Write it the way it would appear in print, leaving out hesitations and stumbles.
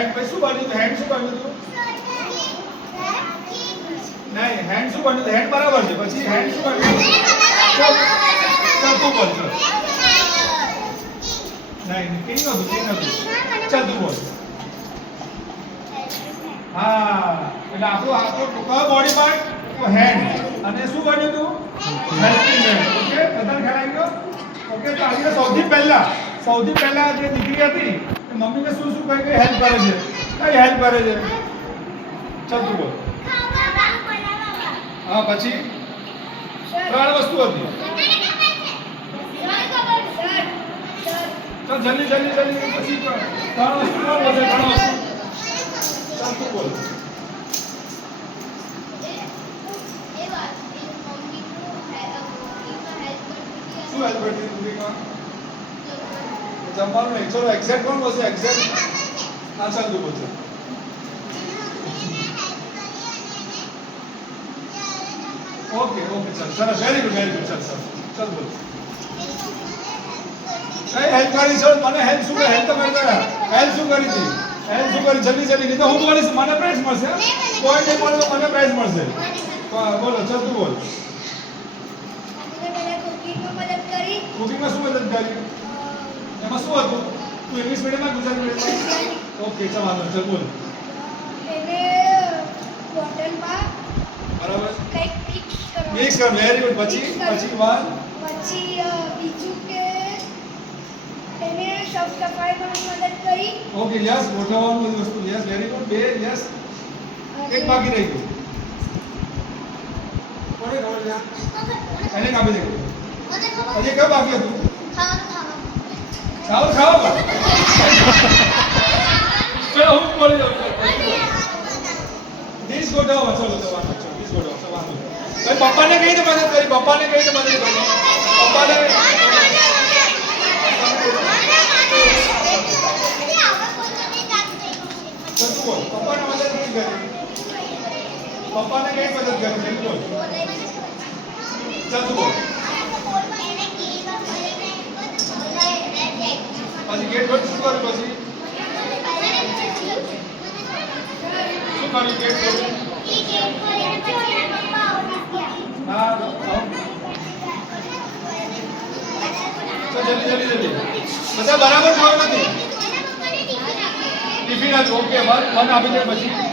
hand પછી શું બન્યું હેન્ડ શું બન્યું હતું નહીં હેન્ડ શું બન્યું હેન્ડ બરાબર છે પછી હેન્ડ શું બન્યું ચતું બોલ નહીં કિંગ હતું ચતું બોલ હા એટલે આપણું કયો બોડી પાર્ટ તો હેન્ડ અને શું બન્યું હતું હેલ્પિંગ હેન્ડ ઓકે બધાને ખ્યાલ આવી ગયો ઓકે તો આજે સૌથી પહેલા જે દીકરી હતી એ મમ્મીને શું શું કહી હેલ્પ કરે છે કઈ હેલ્પ કરે છે ચતું બોલ હા પછી ત્રણ વસ્તુ હતી ચાલ જલ્દી પછી ત્રણ વસ્તુ બોલ બોલશે ત્રણ વસ્તુ ચતું બોલ શું હેલ્પ કરતી કુકિંગમાં જમવાનું નહીં ચલો એક્ઝેક્ટ કોણ બોલશે એક્ઝેક્ટ હા ચાલ તું બોલશે ઓકે ચાલ સરસ વેરી ગુડ ચાલ બોલ કઈ હેલ્પ કરી છે મને હેલ્પ શું કરી હેલ્પ તો કરી હેલ્પ શું કરી હતી હેલ્પ શું કરી જલ્દી નહીં તો હું બોલીશ મને પ્રાઇઝ મળશે કોઈ નહીં બોલે તો મને પ્રાઇઝ મળશે બોલો ચાલ તું બોલ કુકિંગમાં શું મદદ કરી એમાં શું હતું તું ઇંગ્લિશ મીડિયમમાં ગુજરાતી મીડિયમમાં ઓકે ચાલ વાંધો ચાલ બોલ એને બોટલમાં બરાબર કંઈક મિક્સ કર વેરી ગુડ પછી વાત પછી બીજું કે એને સાફ સફાઈમાં મદદ કરી ઓકે યસ ગોઠવવાનું બધી વસ્તુ યસ વેરી ગુડ બે યસ એક બાકી રહી ગયું કોને ખબર છે એને કાપી દે હજી કયું બાકી હતું ખાવા ચલો હું બોલી દઉં ડીશ ગોઠવવા ચલો તો વાંધો ચલો ડીશ ગોઠવવા વાંધો ભાઈ પપ્પાને કહી દે મદદ કરી પપ્પાને કહી દે મદદ કરી પપ્પાને ચલ બોલ પપ્પાને મદદ નહીં કરી પપ્પાને કઈ મદદ કરી બોલ ચલ બોલ પછી ગેટ પર શું કર્યું પછી શું કર્યું ગેટ પર હા તો જલ્દી બધા બરાબર થયું નથી ટિફિન હતું ઓકે મન આપી દે પછી